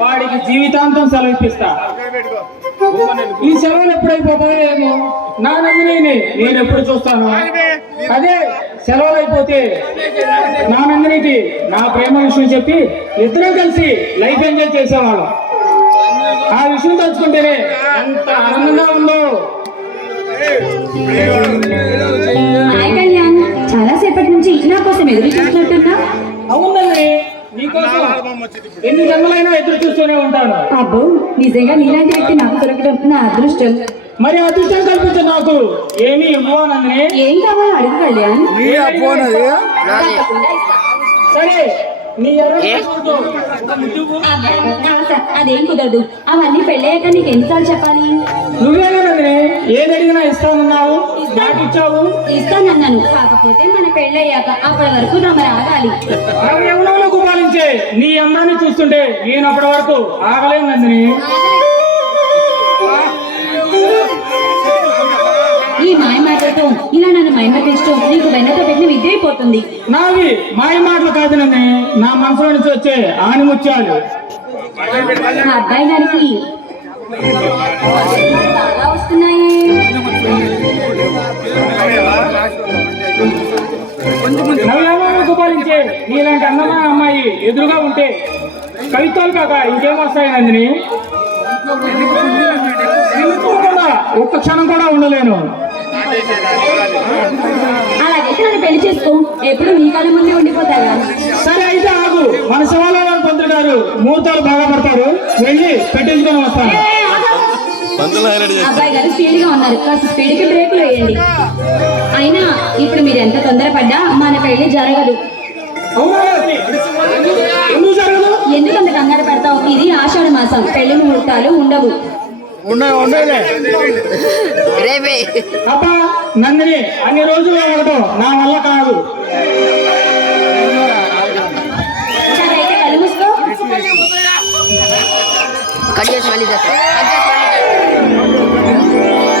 వాడికి జీవితాంతం సెలవు ఇప్పిస్తా. ఈ సెలవులు ఎప్పుడైపోతాయో ఏమో. నా నందిని నేను ఎప్పుడు చూస్తాను. అదే సెలవులు అయిపోతే నా నందినికి నా ప్రేమ విషయం చెప్పి ఇద్దరం కలిసి లైఫ్ ఎంజాయ్ చేసేవాళ్ళం. ఆ విషయం తలుచుకుంటేనే ఎంత ఆనందంగా ఉందో. హాయ్ కళ్యాణ్, చాలా సేపటి నుంచి నా కోసం ఎదురు చూస్తున్నట్టున్నా. అవునండి, నీకోసం ఎన్ని జన్మలైనా ఎదురు చూస్తూనే ఉంటాను. అబ్బో, నిజంగా నీలాంటి వ్యక్తి నాకు దొరకడం నా అదృష్టం. మరి అదృష్టం కల్పించే నాకు ఏమీ ఇవ్వనండి. ఏం కావాలో అడుగు కళ్యాణ్. సరే, నీ అదేం కుదరదు. అవన్నీ పెళ్ళయ్యాక నీకు ఎన్నిసార్లు చెప్పాలి? నువ్వేనండి ఏది అడిగినా ఇస్తానన్నావు, ఇచ్చావు. ఇస్తానన్నాను, కాకపోతే మన పెళ్ళయ్యాక అప్పటి వరకు తమరు ఆగాలి. ఎవరో గుబాలించే నీ అందాన్ని చూస్తుంటే నేను అప్పటి వరకు ఆగలేను నందిని. ఈ మాయ మాటలతో ఇలా నన్ను మైమర్పించు. నీకు వెన్నతో పెట్టిన విద్య అయిపోతుంది. నావి మాయ మాటలు కాదు నంది, నా మనసులో నుంచి వచ్చే ఆనిముత్యాలు. ఆ అబ్బాయి గారికి బాగా వస్తున్నాయి. నవ్వేమో గుబాలించే నీలాంటి అందమైన అమ్మాయి ఎదురుగా ఉంటే కవిత్వాలు కాక ఇంకేం వస్తాయి నందిని. ఒక్క క్షణం కూడా ఉండలేను. అలాగైతే నన్ను పెళ్లి చేసుకో. ఎప్పుడు నీ కాలం ముందే ఉండిపోతాగా. సరే అయితే ఆగు, మన శివాలయ పంతులు గారు ముహూర్తాలు బాగా పడతారు, వెళ్ళి పెట్టించుకొని వస్తాను. అబ్బాయి గారు స్పీడ్ గా ఉన్నారు, కాస్త స్పీడ్ కి బ్రేకులు వేయండి. అయినా ఇప్పుడు మీరు ఎంత తొందరపడ్డా మన పెళ్లి జరగదు. ఎందుకు అంత కంగారు పడతావు? ఇది ఆషాఢ మాసం, పెళ్లి ముహూర్తాలు ఉండవు. అబ్బా నందిని, అన్ని రోజులు ఉండటం నా వల్ల కాదు. అయితే కళ్ళు మూసుకో. కట్ చేసి మళ్ళీ